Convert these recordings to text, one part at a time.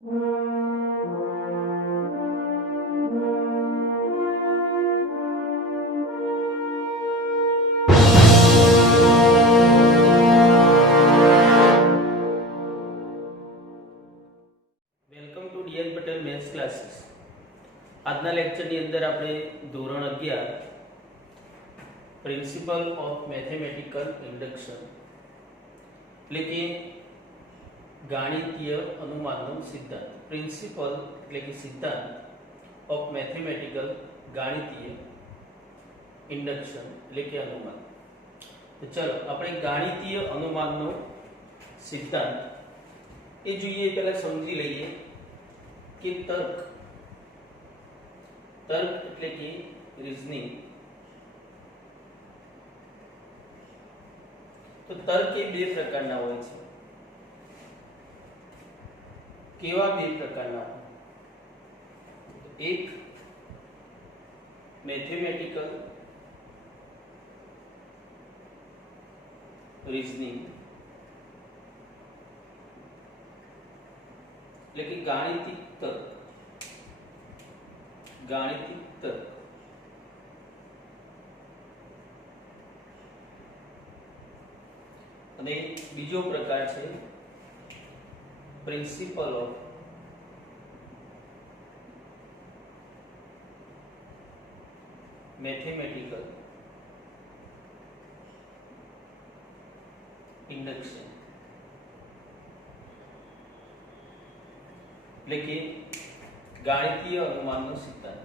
Welcome to DN Patel maths classes. આજના લેક્ચરની અંદર આપણે ધોરણ 11 પ્રિન્સિપલ ઓફ મેથેમેટિકલ ઇન્ડક્શન એટલે કે ગાણિતીય અનુમાનનો સિદ્ધાંત, પ્રિન્સિપલ એટલે કે સિદ્ધાંત ઓફ મેથેમેટિકલ ગાણિતીય ઇન્ડક્શન એટલે કે અનુમાન. તો ચલો આપણે ગાણિતીય અનુમાનનો સિદ્ધાંત એ જોઈએ પહેલા સમજી લઈએ કે તર્ક એટલે કે રીઝનિંગ. તો તર્ક એ બે પ્રકારના હોય છે. કેવા બે પ્રકારના? એક મેથેમેટિકલ રીઝનિંગ એટલે કે ગાણિતિક તર્ક. અને બીજો પ્રકાર છે પ્રિન્સિપલ ઓફ મેથેમેટિકલ ઇન્ડક્શન એટલે કે ગાણિતીય અનુમાનનો સિદ્ધાંત.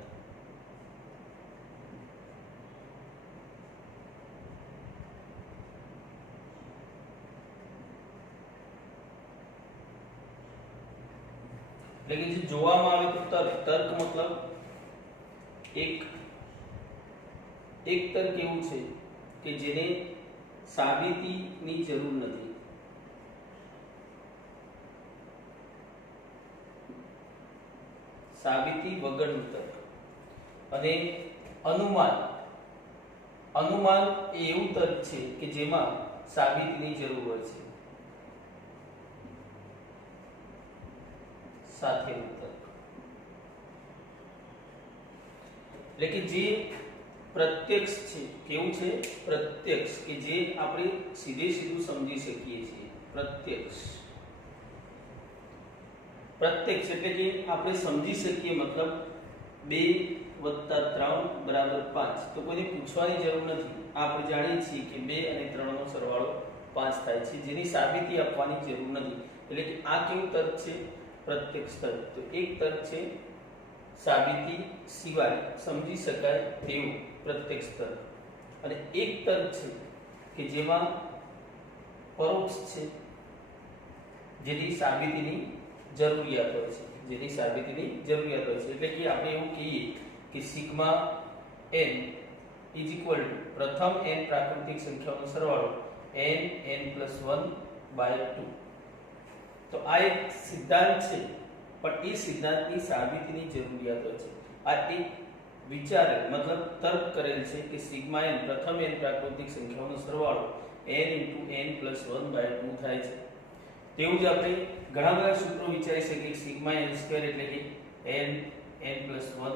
એટલે કે જે જોવામાં આવે તો તર્ક મતલબ એક તર્ક એવું છે કે જેને સાબિતીની જરૂર નથી. સાબિતી વગરનું તર્ક. અને અનુમાન એ એવું તર્ક છે કે જેમાં સાબિતીની જરૂર હોય છે. સાથેનું તર્ક એટલે કે જે પ્રત્યક્ષ છે. કેવું છે? પ્રત્યક્ષ, કે જે આપણે સીધું સમજી શકીએ છીએ. પ્રત્યક્ષ એટલે કે આપણે સમજી શકીએ, મતલબ 2 + 3 = 5. તો કોઈને પૂછવાની જરૂર નથી. આપણે જાણીએ છીએ કે 2 અને 3 નો સરવાળો 5 થાય છે, જેની સાબિતી આપવાની જરૂર નથી. એટલે કે આ કેવું તર્ક છે? પ્રત્યક્ષ તર્ક. તો એક તર્ક છે સાબિતી સિવાય સમજી શકાય તેવું પ્રત્યક્ષ તર્ક, અને એક તર્ક છે કે જેમાં પરોક્ષ છે, જેની સાબિતીની જરૂરિયાત હોય છે. એટલે કે આપણે એવું કહીએ કે સિગ્મા n પ્રથમ n પ્રાકૃતિક સંખ્યાઓનો સરવાળો n+1/2. તો આ એક સિદ્ધાંત છે, પણ એ સિદ્ધાંતની સાબિતીની જરૂરિયાત હોય છે. આ એક વિચાર મતલબ તર્ક કરેલ છે કે સિગ્મા n પ્રથમ n પ્રાકૃતિક સંખ્યાઓનો સરવાળો n×n+1/2 થાય છે. તેવું જ આપણે ઘણા બધા સૂત્રો વિચારી શકીએ કે સિગ્મા n² એટલે કે n+1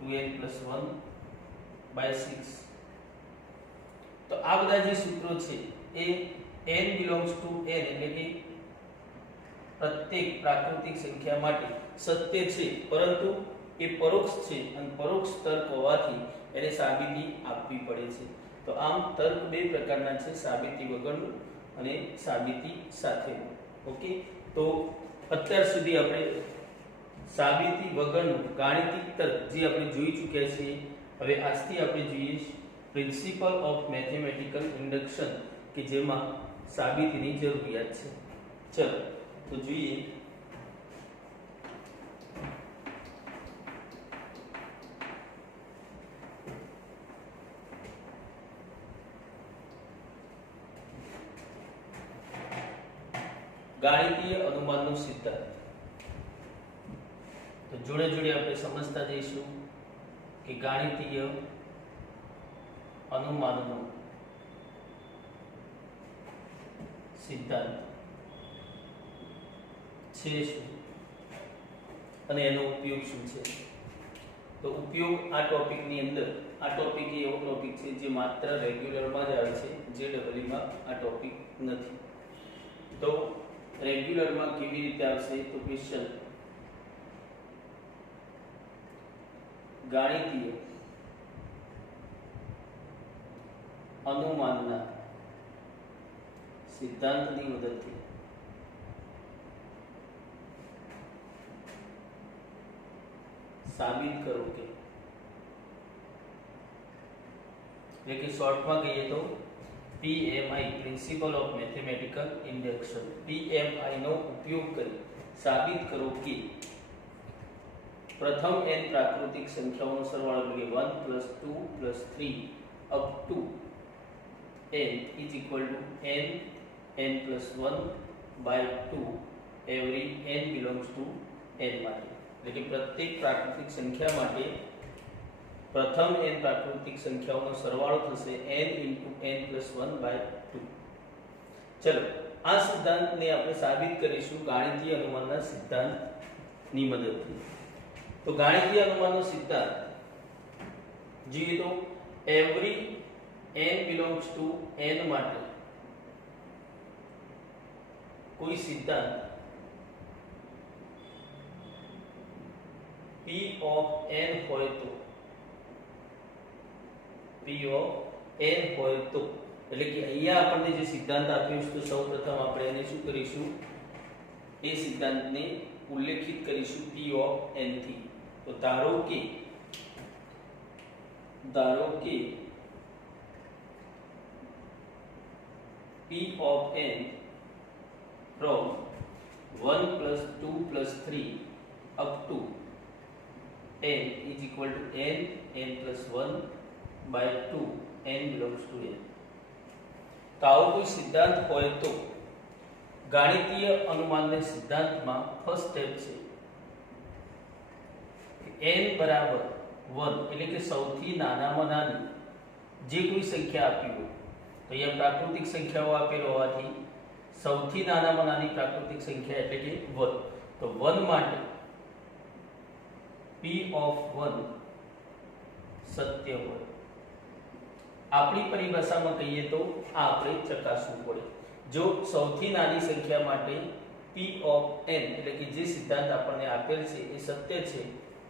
2n+1/6. તો આ બધા જે સૂત્રો છે એ n belongs to n એટલે કે પ્રત્યેક પ્રાકૃતિક સંખ્યા માટે સત્ય છે, પરંતુ એ પરોક્ષ છે અને પરોક્ષ તર્ક હોવાથી એને સાબિતી આપવી પડે છે. તો આમ તર્ક બે પ્રકારના છે, સાબિતી વગરનું અને સાબિતી સાથેનું. ઓકે, તો અત્યાર સુધી આપણે સાબિતી વગરનું ગાણિતિક તર્ક જે આપણે જોઈ ચૂક્યા છીએ. હવે આજથી આપણે જોઈએ પ્રિન્સિપલ ઓફ મેથેમેટિકલ ઇન્ડક્શન કે જેમાં સાબિતીની જરૂરિયાત છે. ચલો તો જોઈએ. ગાણિતીય અનુમાનનો સિદ્ધાંત. તો જોડે જોડે આપણે સમજતા જઈશું કે ગાણિતીય અનુમાનનો સિદ્ધાંત છે શું અને એનો ઉપયોગ શું છે. તો ઉપયોગ આ ટોપિકની અંદર, આ ટોપિક એવો ટોપિક છે જે માત્ર રેગ્યુલરમાં જ આવે છે, જે ડબલઈમાં આ ટોપિક નથી. તો રેગ્યુલરમાં કેવી રીતે આવશે? તો ક્વેશ્ચન ગાણિતીય અનુમાનના સિદ્ધાંતની મદદથી સાબિત કરો કે, એટલે કે શોર્ટમાં કહીએ તો PMI principle of mathematical induction, PMI નો ઉપયોગ કરી સાબિત કરો કે પ્રથમ n પ્રાકૃતિક સંખ્યાઓનો સરવાળો એટલે 1 + 2 + 3 up to n is equal two n n+1/2 every n belongs to n માટે, એટલે કે પ્રત્યેક પ્રાકૃતિક સંખ્યા માટે પ્રથમ n પ્રાકૃતિક સંખ્યાઓનો સરવાળો થશે n × n+1/2. ચલો આ સિદ્ધાંતને આપણે સાબિત કરીશું ગાણિતીય અનુમાનના સિદ્ધાંતની મદદથી. તો ગાણિતીય અનુમાનનો સિદ્ધાંત જોઈએ તો every n belongs to n માટે કોઈ સિદ્ધાંત p ઓફ n હોય તો, p ઓફ n હોય તો, એટલે કે અહીંયા આપણને જે સિદ્ધાંત આપ્યો છે તો સૌપ્રથમ આપણે એને શું કરીશું? એ સિદ્ધાંતને ઉલ્લેખિત કરીશું p ઓફ n થી. તો ધારો કે p of n from 1 + 2 + 3 up to n is equal to n n+1/2 n belongs to n. તો આવો કોઈ સિદ્ધાંત હોય તો ગાણિતીય અનુમાનના સિદ્ધાંતમાં ફર્સ્ટ સ્ટેપ છે n = 1, એટલે કે સૌથી નાનામાં નાની જે કોઈ સંખ્યા આપી હોય, તો અહીંયા પ્રાકૃતિક સંખ્યાઓ આપેલ હોવાથી સૌથી નાનામાં નાની પ્રાકૃતિક સંખ્યા એટલે કે 1. તો 1 માટે p of 1 સત્ય હોય. આપણી પરિભાષામાં કહીએ તો આ આપણે ચકાસવું પડે. જો સૌથી નાની સંખ્યા માટે p of n એટલે કે જે સિદ્ધાંત આપણને આપેલ છે એ સત્ય છે,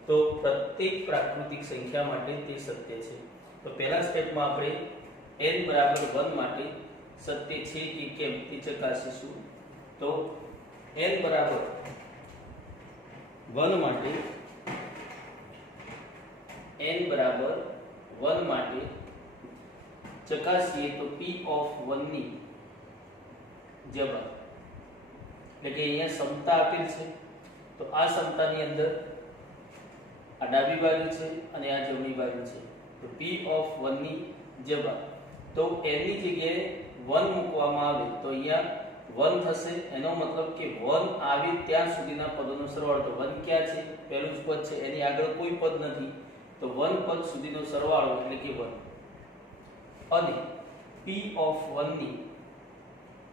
તો પ્રત્યેક પ્રાકૃતિક સંખ્યા માટે તે સત્ય છે. તો પહેલા સ્ટેપમાં આપણે n = 1 માટે સત્ય છે કે કેમ તે ચકાસીશું. તો n = 1 માટે ચકાસીએ તો p of 1 ની જવાબ, એટલે કે અહીંયા સમતા આપેલ છે, તો આ સમતાની અંદર આ ડાબી બાજુ છે અને આ જમણી બાજુ છે. તો p of 1 ની જવાબ, તો n ની જગ્યાએ 1 મૂકવામાં આવે તો અહીંયા 1 થશે. એનો મતલબ કે 1 આવે ત્યાં સુધીના પદોનો સરવાળો. તો 1 ક્યાં છે? પહેલું જ પદ છે, એની આગળ કોઈ પદ નથી, તો 1 પદ સુધીનો સરવાળો એટલે કે 1. અને p of 1 ની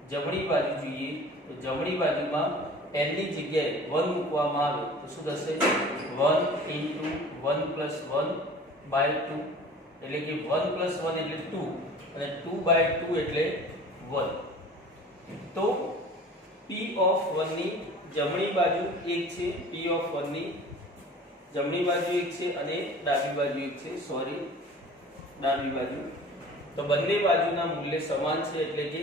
જમણી બાજુ જોઈએ તો જમણી બાજુમાં n ની જગ્યાએ 1 મૂકવામાં આવે તો શું થશે? 1 × 1+1/2, એટલે કે 1+1 એટલે 2 અને 2/2 એટલે 1. તો p of 1 ની જમણી બાજુ 1 છે, p of 1 ની જમણી બાજુ 1 છે અને ડાબી બાજુ 1 છે, ડાબી બાજુ. તો બંને બાજુના મૂલ્ય સમાન છે, એટલે કે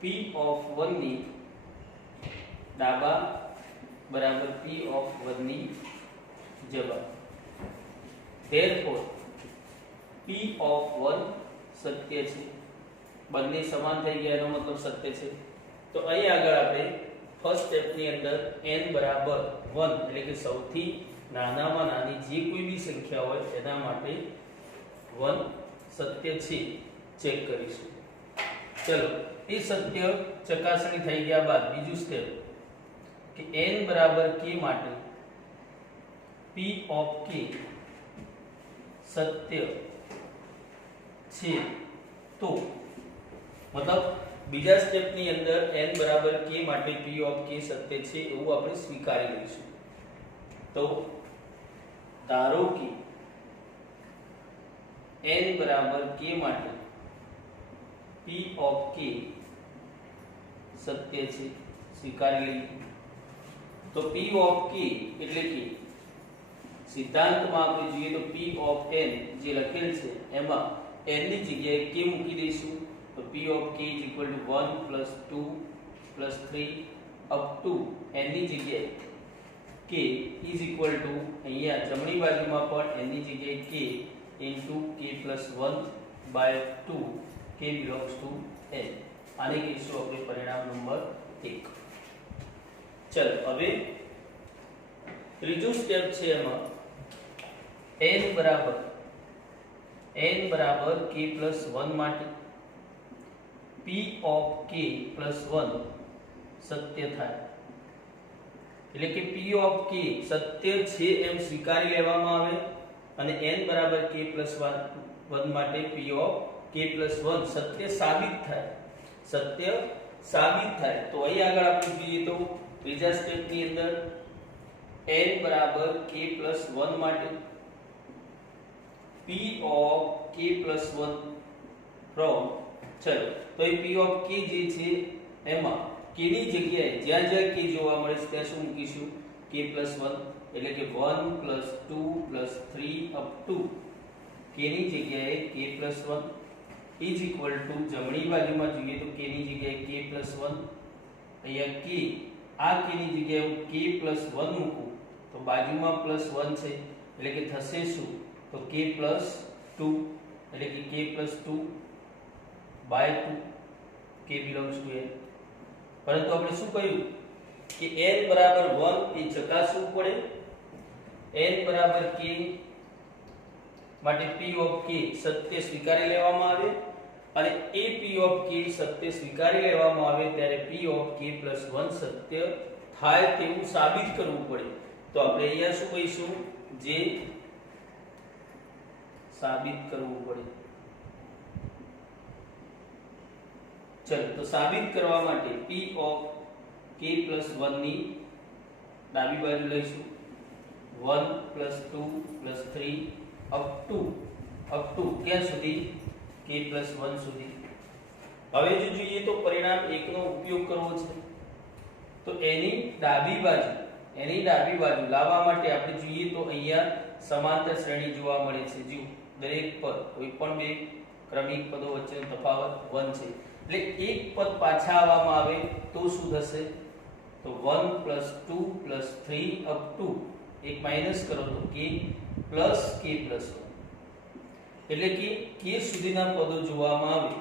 p of 1 ની ડાબા બરાબર p of 1 ની જવાબ. Therefore p of 1 સત્ય છે. બંને સમાન થઈ ગયા એનો મતલબ સત્ય છે. તો અહીં આગળ આપણે ફર્સ્ટ સ્ટેપની અંદર n = 1 એટલે કે સૌથી નાનામાં નાની જે કોઈ બી સંખ્યા હોય એના માટે 1 સત્ય છે ચેક કરીશું. ચલો એ સત્ય ચકાસણી થઈ ગયા બાદ બીજું સ્ટેપ કે n = k માટે p of k સત્ય છે. તો મતલબ બીજા સ્ટેપની અંદર n = k માટે p of k સત્ય છે એવું આપણે સ્વીકારી લઈશું. તો ધારો કે n બરાબર k માટે p ઓફ k સત્ય છે, સ્વીકારી લઈએ. તો p ઓફ k એટલે કે સિદ્ધાંતમાં આપણે જોઈએ તો p ઓફ n જે લખેલ છે એમાં n ની જગ્યાએ k મૂકી દઈશું. તો p of k = 1 + 2 + 3 up to n ની જગ્યાએ k = અહીંયા જમણી બાજુમાં પણ n ની જગ્યાએ k * k + 1/2 k belongs to n. આને કહીશું આપણે પરિણામ નંબર 1. ચલો હવે ત્રીજું સ્ટેપ છે એમાં n બરાબર k + 1 માટે p ઓફ k + 1 સત્ય થાય. એટલે કે p ઓફ k સત્ય છે એમ સ્વીકારી લેવામાં આવે અને n બરાબર k + 1 માટે p ઓફ k + 1 સત્ય સાબિત થાય. તો અહીં આગળ આપણે જોઈએ તો ત્રીજા સ્ટેપની અંદર n બરાબર k + 1 માટે p ઓફ k + 1 ફ્રોમ ચલો તો એ p ઓફ k જે છે એમાં k ની જગ્યાએ જ્યાં જ્યાં k જોવા મળે છે ત્યાં શું મૂકીશું k + 1 એટલે કે 1 + 2 + 3 અપ ટુ k ની જગ્યાએ k + 1 = જમણી બાજુમાં જોઈએ તો k ની જગ્યાએ k + 1 અહીંયા k આ k ની જગ્યાએ હું k + 1 મૂકું તો બાજુમાં +1 છે એટલે કે થશે શું તો k + 2 એટલે કે k + 2/2 k belongs to n. પરંતુ આપણે શું કહ્યું કે n બરાબર 1 એ ચકાસવું પડે. n બરાબર k માટે p ઓફ k સત્ય સ્વીકારી લેવામાં આવે અને એ p ઓફ k સત્ય સ્વીકારી લેવામાં આવે ત્યારે p ઓફ k + 1 સત્ય થાય તેવું સાબિત કરવું પડે. તો આપણે અહીંયા શું કહીશું જે સાબિત કરવું પડે. ચલો તો સાબિત કરવા માટે p ઓફ k + 1 ની ડાબી બાજુ લઈશું 1 + 2 + 3 અપ ટુ ક્યાં સુધી k + 1 સુધી. હવે જો જોઈએ તો પરિણામ 1 નો ઉપયોગ કરવો છે તો એની ડાબી બાજુ લાવવા માટે આપણે જોઈએ તો અહીંયા સમાંતર શ્રેણી જોવા મળે છે. જો દરેક પદ કોઈ પણ બે ક્રમિક પદો વચ્ચેનો તફાવત 1 છે એટલે એક પદ પાછા આવવામાં આવે તો શું થશે તો 1 + 2 + 3 અપ ટુ એક માઈનસ કરો તો k + k + 1 એટલે કે k સુધીના પદો જોવામાં આવે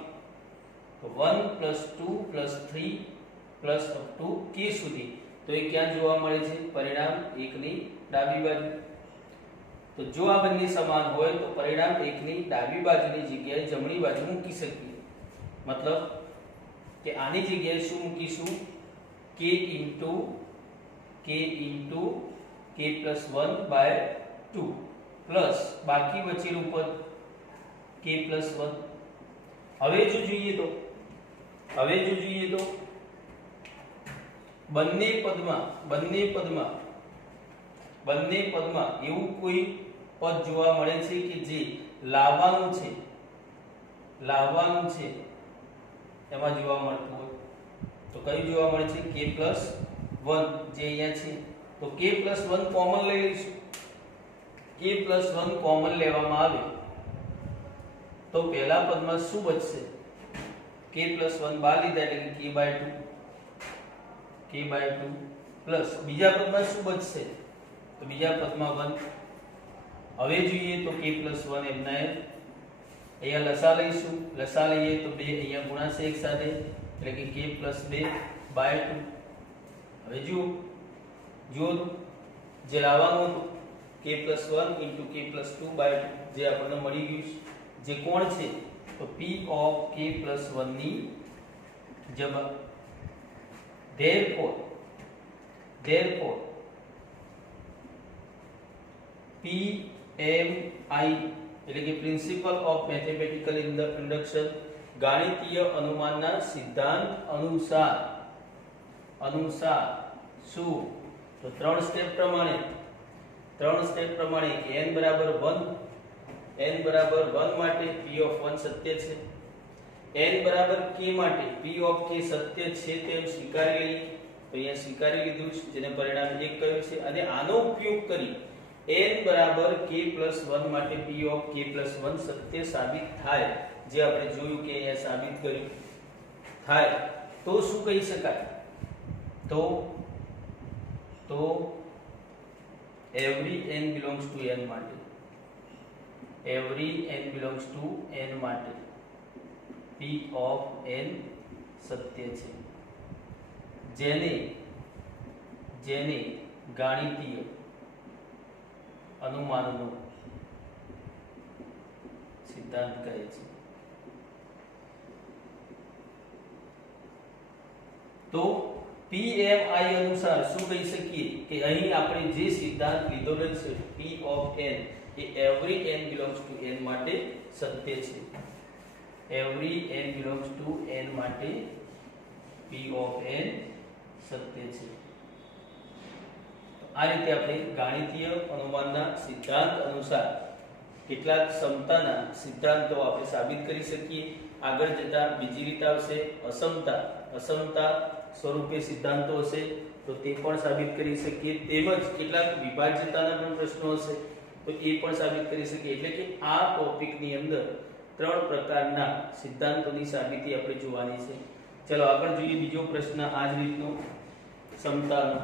તો 1 + 2 + 3 + અપ ટુ k સુધી તો એ ક્યાં જોવા મળે છે પરિણામ 1 ની ડાબી બાજુ. તો જો આ બંને સમાન હોય તો પરિણામ 1 ની ડાબી બાજુની જગ્યાએ જમણી બાજુ મૂકી શકીએ. મતલબ કે આની જગ્યાએ શું મૂકીશું k + 1/2 પ્લસ બાકી બચેલું પદ k + 1. હવે જો જોઈએ તો બંને પદમાં એવું કોઈ પદ જોવા મળે છે કે જે લાવવાનું છે એમાં જોવા મળતું હોય તો કયું જોવા મળે છે k + 1 જે અહીંયા છે તો k + 1 કોમન લઈ લઈશું. k + 1 કોમન લેવામાં આવે તો પહેલા પદમાં શું બચશે k + 1 બહાર લીધા એટલે k/2 પ્લસ બીજા પદમાં શું બચશે તો બીજા પદમાં 1. હવે જોઈએ તો k + 1 એમના અહીંયા લસા લઈશું. લસા લઈએ તો 2 અહીંયા ગુણાશે એક સાથે એટલે કે k + 2/2. હવે જુઓ જે લાવવાનું હતું k + 1 * k + 2/2 જે આપણને મળી ગયું જે કોણ છે તો p ઓફ k + 1 ની જવાબ. therefore PMI એટલે કે પ્રિન્સિપલ ઓફ મેથેમેટિકલ ઇન્ડક્શન ગાણિતીય અનુમાનના સિદ્ધાંત અનુસાર શું તો ત્રણ સ્ટેપ પ્રમાણે ત્રણ સ્ટેપ પ્રમાણે કે n બરાબર 1 માટે p of 1 સત્ય છે, n બરાબર k માટે p of k સત્ય છે તેમ સ્વીકારી લઈએ તો અહીંયા સ્વીકારી લીધું છે, જેને પરિણામ 1 કહ્યું છે. અને આનો ઉપયોગ કરી n બરાબર k + 1 માટે p of k + 1 સત્ય સાબિત થાય, જે આપણે જોયું કે અહીંયા સાબિત કર્યું થાય તો શું કહી શકાય? તો every n belongs to n માટે p of n સત્ય છે, જેને ગાણિતીય અનુમાનનો સિદ્ધાંત કહે છે. તો PMI અનુસાર શું કહી શકીએ કે અહીં આપણે જે સિદ્ધાંત લીધો છે P of n A every n belongs to n માટે સત્ય છે. every n belongs to n માટે P of n સત્ય છે. આ રીતે આપણે ગાણિતીય અનુમાનના સિદ્ધાંત અનુસાર કેટલાક સમતાના સિદ્ધાંતો આપણે સાબિત કરી શકીએ. આગળ જતા બીજી રીત આવશે અસમતા સ્વરૂપે સિદ્ધાંતો હશે તો તે પણ સાબિત કરી શકીએ. તેમજ કેટલાક વિભાજ્યતાના પણ પ્રશ્નો હશે તો એ પણ સાબિત કરી શકીએ. એટલે કે આ ટોપિકની અંદર 3 પ્રકારના સિદ્ધાંતોની સાબિતી આપણે જોવાની છે. ચલો આગળ જોઈએ બીજો પ્રશ્ન આ જ રીતનો સમતાનો.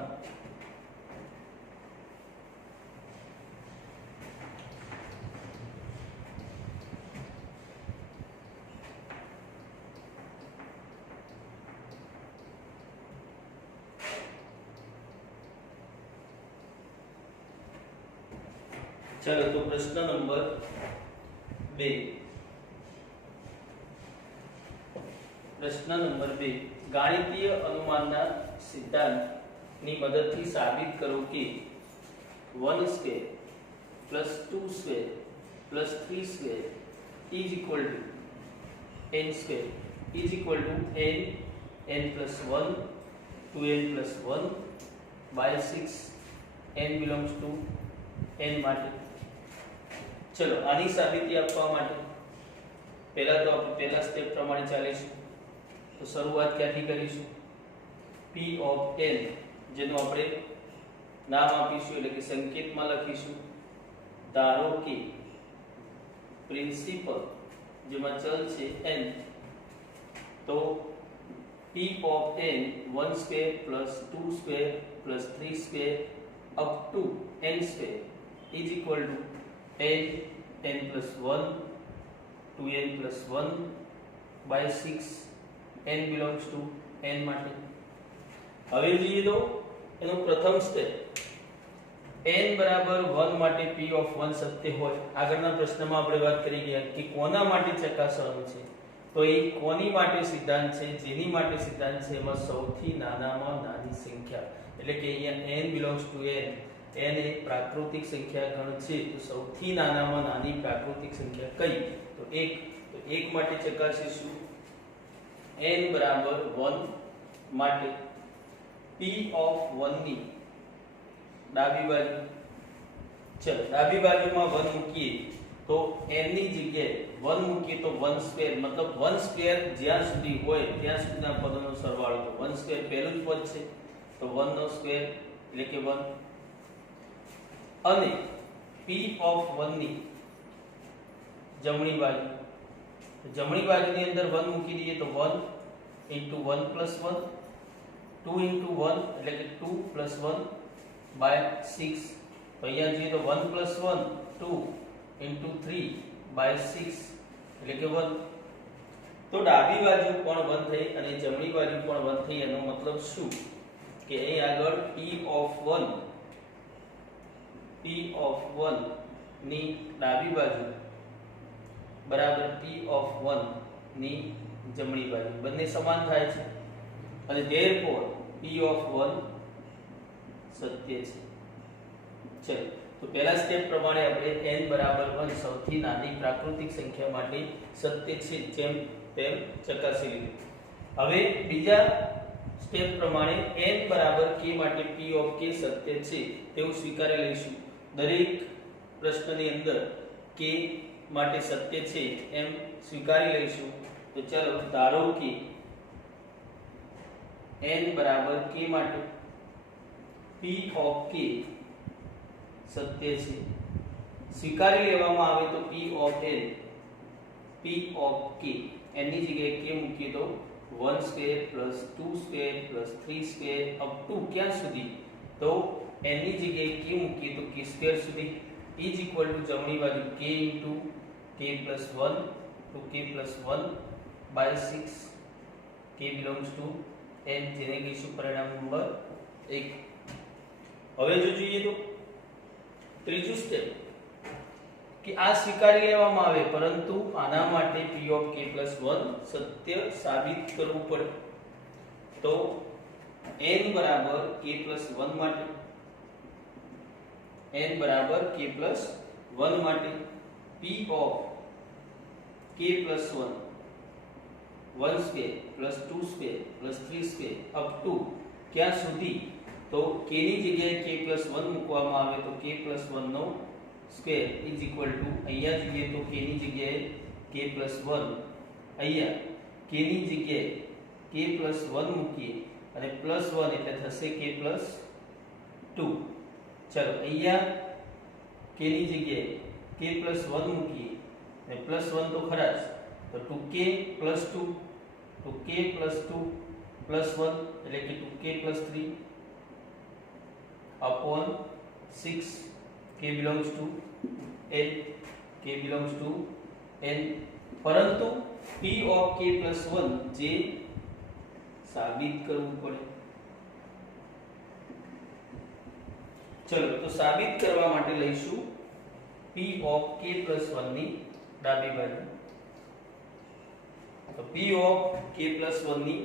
चलो तो प्रश्न नंबर 2 गाणितीय अनुमानना सिद्धांतनी मददथी साबित करो कि 1 square plus 2 square plus 3 square is equal to n square is equal to n plus 1 2n plus 1 by 6 n belongs to n માટે. चलो આની સાબિતી આપવા માટે પહેલા તો આપણે પહેલા સ્ટેપ પ્રમાણે ચાલીશું. તો શરૂઆત ક્યાંથી કરીશું? p of n જેનું આપણે નામ આપીશું એટલે કે સંકેતમાં લખીશું. ધારો કે પ્રિન્સિપલ જેમાં ચલ છે n, તો p of n 1 square plus 2 square plus 3 square up two n square is equal to n plus 1 2n plus 1 by 6 n belongs to n માટે. હવે જોઈએ તો એનો પ્રથમ સ્ટેપ n બરાબર 1 માટે p of 1 સત્ય હોય. આગળના પ્રશ્નમાં આપણે વાત કરી ગયા કે કોના માટે ચકાસવાનું છે, તો એ કોની માટે સિદ્ધાંત છે, જેની માટે સિદ્ધાંત છે એમાં સૌથી નાનામાં નાની સંખ્યા એટલે કે અહીંયા n belongs to n n એક પ્રાકૃતિક સંખ્યા ગણ છે તો સૌથી નાનામાં નાની પ્રાકૃતિક સંખ્યા કઈ? તો 1. તો 1 માટે ચકાસીશું n બરાબર 1 માટે p of 1 ની ડાબી બાજુ, ચલો ડાબી બાજુમાં 1 મૂકીએ તો n ની જગ્યાએ 1 મૂકીએ તો 1 સ્ક્વેર મતલબ 1 સ્ક્વેર જ્યાં સુધી હોય ત્યાં સુધીના પદોનો સરવાળો. તો 1 સ્ક્વેર પહેલું જ પદ છે તો 1 નો સ્ક્વેર એટલે કે 1. અને p of 1 ની જમણી બાજુ, જમણી બાજુની અંદર 1 મૂકી દઈએ તો 1 into 1 plus 1 2 into 1 એટલે કે 2 plus 1 by 6. તો અહીંયા જોઈએ તો 1 plus 1 2 into 3 by 6 એટલે કે 1. તો ડાબી બાજુ પણ 1 થઈ અને જમણી બાજુ પણ 1 થઈ. એનો મતલબ શું કે અહીં આગળ p of 1 ની ડાબી બાજુ બરાબર p of 1 ની જમણી બાજુ બંને સમાન થાય છે અને therefore p of 1 સત્ય છે. ચલો તો પહેલા સ્ટેપ પ્રમાણે આપણે n બરાબર 1 સૌથી નાની પ્રાકૃતિક સંખ્યા માટે સત્ય છે જેમ તેમ ચકાસી લીધું. હવે બીજા સ્ટેપ પ્રમાણે n બરાબર k માટે p of k સત્ય છે તેવું સ્વીકારી લઈશું. દરેક પ્રશ્નની અંદર કે માટે સત્ય છે એમ સ્વીકારી લઈશું. તો ચાલો ધારો કે n બરાબર k માટે p of k સત્ય છે. સ્વીકારી લેવામાં આવે તો p of k એની જગ્યાએ k મૂકીએ તો 1 square plus 2 square plus 3 square up to ક્યાં સુધી? તો એની જગ્યાએ k મૂકીએ તો k સ્ક્વેર સુધી ઇઝ ઇક્વલ ટુ જમણી બાજુ k into k plus 1 to k plus 1 by 6 k belongs to n, જેને કહીશું પરિણામ નંબર 1. હવે જો જોઈએ તો ત્રીજું સ્ટેપ કે આ સ્વીકારી લેવામાં આવે પરંતુ આના માટે p of k plus 1 સત્ય સાબિત કરવું પડે. તો n બરાબર k plus 1 માટે n બરાબર k plus 1 માટે p of k plus 1 1 square plus 2 square plus 3 square up to ક્યાં સુધી? તો k ની જગ્યાએ k plus 1 મૂકવામાં આવે તો k plus 1 નો સ્ક્વેર ઇઝ ઇક્વલ ટુ અહીંયા જોઈએ તો k ની જગ્યાએ k plus 1, અહીંયા k ની જગ્યાએ k plus 1 મૂકીએ અને plus 1 એટલે થશે k plus 2. ચાલો અહીંયા k ની જગ્યાએ k plus 1 મૂકીએ અને plus 1 તો ખરા જ, તો 2k plus 2 2k plus 2 plus 1 એટલે કે 2k plus 3 upon 6 k belongs to n, k belongs to n. પરંતુ p of k plus 1 જે સાબિત કરવું પડે. ચલો તો સાબિત કરવા માટે લઈશું p of k plus 1 ની ડાબી બાજુ. તો p of k plus 1 ની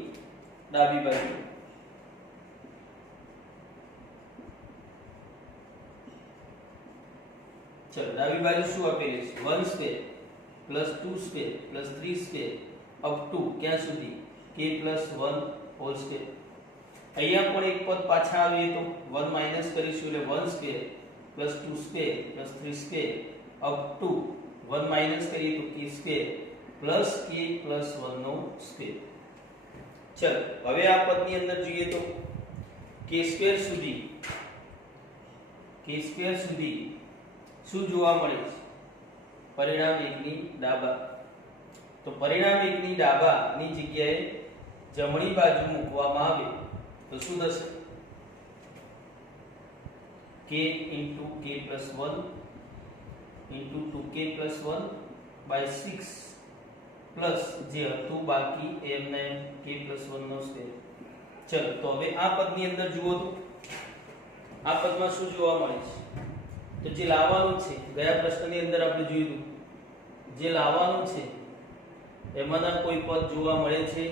ડાબી બાજુ ચલો ડાબી બાજુ શું આપેલી છે? 1 square plus 2 square plus 3 square up to ક્યાં સુધી? k plus 1 whole square. અહીંયા પણ એક પદ પાછા આવીએ તો 1 માઈનસ કરીશું એટલે 1 square plus 2 square plus 3 square up two 1 minus કરીએ તો k square plus k plus 1 નો સ્ક્વેર. ચલો હવે આ પદની અંદર જોઈએ તો k સ્ક્વેર સુધી શું જોવા મળે છે? પરિણામ 1 ની ડાબા. તો પરિણામ 1 ની ડાબા ની જગ્યાએ જમણી બાજુ મૂકવામાં આવે તો શું થશે? k into k plus 1 into 2k plus 1 by 6 plus જે હતું બાકી એમને k plus 1 નો સ્ક્વેર. ચલો તો હવે આ પદની અંદર જુઓ તો આ પદમાં શું જોવા મળે છે? તો જે લાવવાનું છે, ગયા પ્રશ્નની અંદર આપણે જોયું જે લાવવાનું છે એમાંના કોઈ પદ જોવા મળે છે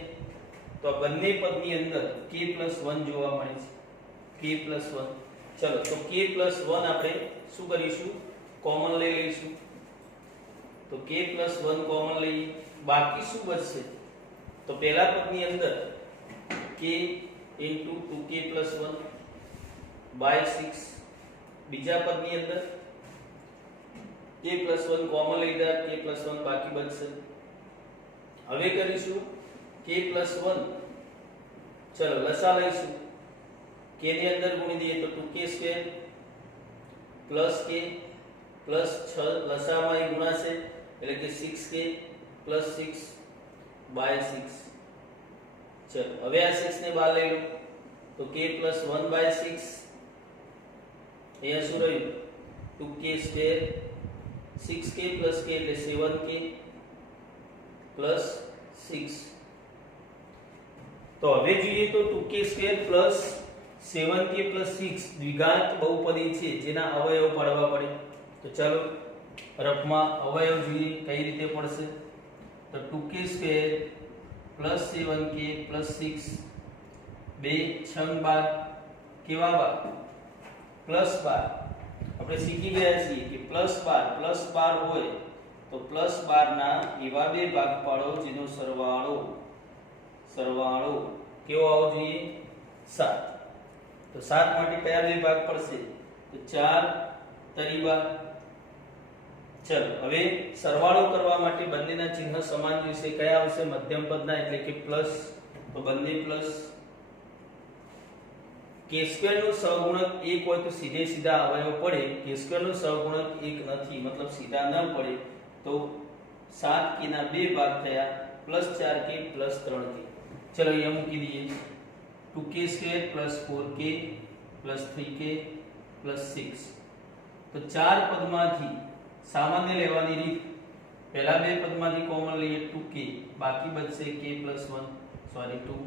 તો આ બંને પદની અંદર k plus 1 જોવા મળે છે. k plus 1. ચલો તો k plus 1 આપણે શું કરીશું? કોમન લઈ લઈશું. તો k plus 1 કોમન લઈએ, બાકી શું બચશે? તો પહેલા પદની અંદર k into 2k plus 1 by 6, બીજા પદની અંદર k plus 1 કોમન લીધા, k plus 1 બાકી બચશે. હવે કરીશું k plus 1, ચલો લસા લઈશું. k ની અંદર ગુણી દઈએ તો 2k square plus k plus 6 લસામાં એ ગુણાશે એટલે કે 6k પ્લસ 6 બાય 6. ચલો હવે આ 6 ને બહાર લઈ લો તો k plus 1 by 6, અહીંયા શું રહ્યું? 2k square 6k plus k એટલે 7k plus 6. તો હવે જોઈએ તો 2k square plus 7k plus 6 દ્વિઘાત બહુપદી છે જેના અવયવ પાડવા પડે. તો ચાલો રફમાં અવયવ જોઈએ કઈ રીતે પડશે. તો 2k square plus 7k plus 6 બે 6 12 કેવા 12? પ્લસ 12. આપણે શીખી ગયા છીએ કે પ્લસ 12 હોય તો પ્લસ 12 ના એવા બે ભાગ પાડો જેનો સરવાળો કેવો આવવો જોઈએ? 7. તો 7 માટે કયા બે ભાગ પડશે? તો 4 તરી 12. ચલો હવે સરવાળો કરવા માટે બંનેના ચિહ્ન સમાન જોઈશે. કયા આવશે? મધ્યમ પદના, એટલે કે પ્લસ. તો બંને પ્લસ. k² નો સહગુણક 1 હોય તો સીધે સીધા અવયવ પડે. k² નો સહગુણક 1 નથી, મતલબ સીધા ન પડે, તો 7k ના 2 ભાગ થયા, +4k +3k. ચલો અહીંયા મૂકી દઈએ. 2k² + 4k + 3k + 6. તો ચાર પદમાંથી સામાન્ય લેવાની રીત, પહેલા બે પદમાંથી કોમન લઈએ 2k, બાકી બચશે k + 1 સોરી 2.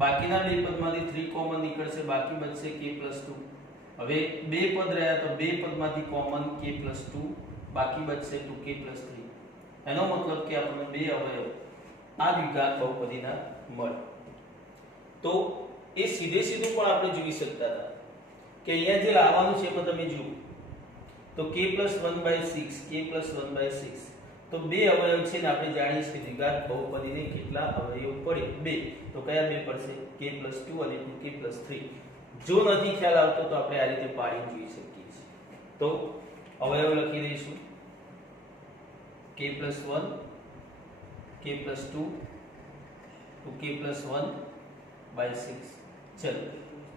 બાકીના બે પદમાંથી 3 કોમન નીકળશે, બાકી બચશે k + 2. હવે બે પદ રહ્યા તો બે પદમાંથી કોમન k + 2, બાકી બચશે 2k + 3. એનો મતલબ કે આપણને બે અવયવ આ દ્વિઘાત બહુપદીના મળે. તો એ સીધે સીધું પણ આપણે જોઈ શકતા હતા કે અહીંયા જે લાવવાનું છે એમાં તમે જુઓ તો k + 1/6, k + 1/6. તો બે અવયવ છે ને આપણે જાણીએ છીએ દ્વિઘાત બહુપદીને કેટલા અવયવ પડે? બે. તો કયા બે પડશે? k + 2 અને 2k + 3. જો નથી ખ્યાલ આવતો તો આપણે આ રીતે પાડી જોઈ શકીએ છીએ. તો અવયવ લખી દઈશું k + 1, k + 2, 2k + 1/6. ચલો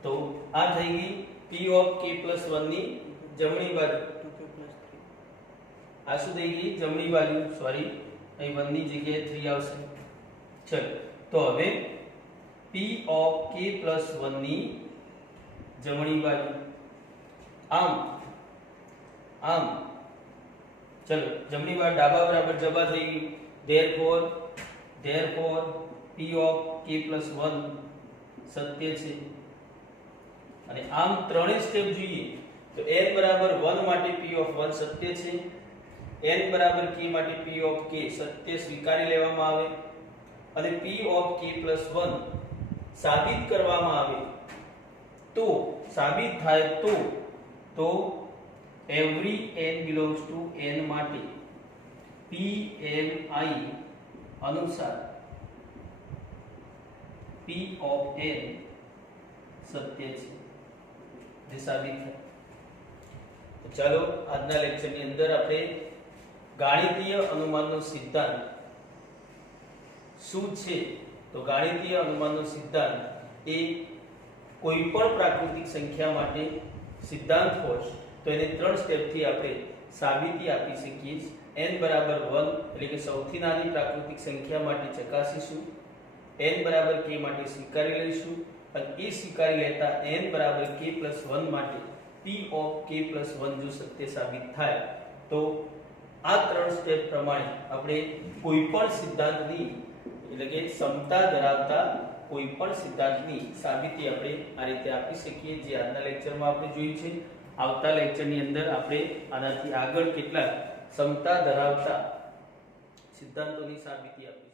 તો આ થઈ ગઈ p ઓફ k + 1 ની જમણી બાજુ. આ શું થઈ ગઈ? જમણી બાજુ. સોરી, અહીં 1 ની જગ્યાએ 3 આવશે. ચલો તો હવે p ઓફ k + 1 ની જમણી બાજુ. આમ ચલો જમણી બાજુ ડાબા બરાબર જબા થઈ ગયું. therefore p ઓફ k + 1 સત્ય છે. અને આમ ત્રણેય સ્ટેપ જોઈએ તો n બરાબર 1 માટે p ઓફ 1 સત્ય છે, n બરાબર k માટે p ઓફ k સત્ય સ્વીકારી લેવામાં આવે, અને p ઓફ k + 1 સાબિત કરવામાં આવે તો સાબિત થાય તો every n belongs to n માટે pmi અનુસાર p of n સત્ય છે, જે સાબિત થાય. તો ચાલો આજના લેક્ચરની અંદર આપણે ગાણિતીય અનુમાનનો સિદ્ધાંત શું છે? તો ગાણિતીય અનુમાનનો સિદ્ધાંત એ કોઈ પણ પ્રાકૃતિક સંખ્યા માટે સિદ્ધાંત હોય તો એને 3 સ્ટેપથી આપણે સાબિતી આપી શકીએ. n બરાબર 1 એટલે કે સૌથી નાની પ્રાકૃતિક સંખ્યા માટે ચકાસીશું, n બરાબર k માટે સ્વીકારી લઈશું, અને એ સ્વીકારી લેતા n બરાબર k + 1 માટે p ઓફ k + 1 જો સત્ય સાબિત થાય તો આ 3 સ્ટેપ પ્રમાણે આપણે કોઈ પણ સિદ્ધાંતની એટલે કે સમતા ધરાવતા કોઈ પણ સિદ્ધાંતની સાબિતી આપણે આ રીતે આપી શકીએ, જે આજના લેક્ચરમાં આપણે જોયું છે. આવતા લેક્ચરની અંદર આપણે આનાથી આગળ કેટલાક સમતા ધરાવતા સિદ્ધાંતોની સાબિતી આપીશું.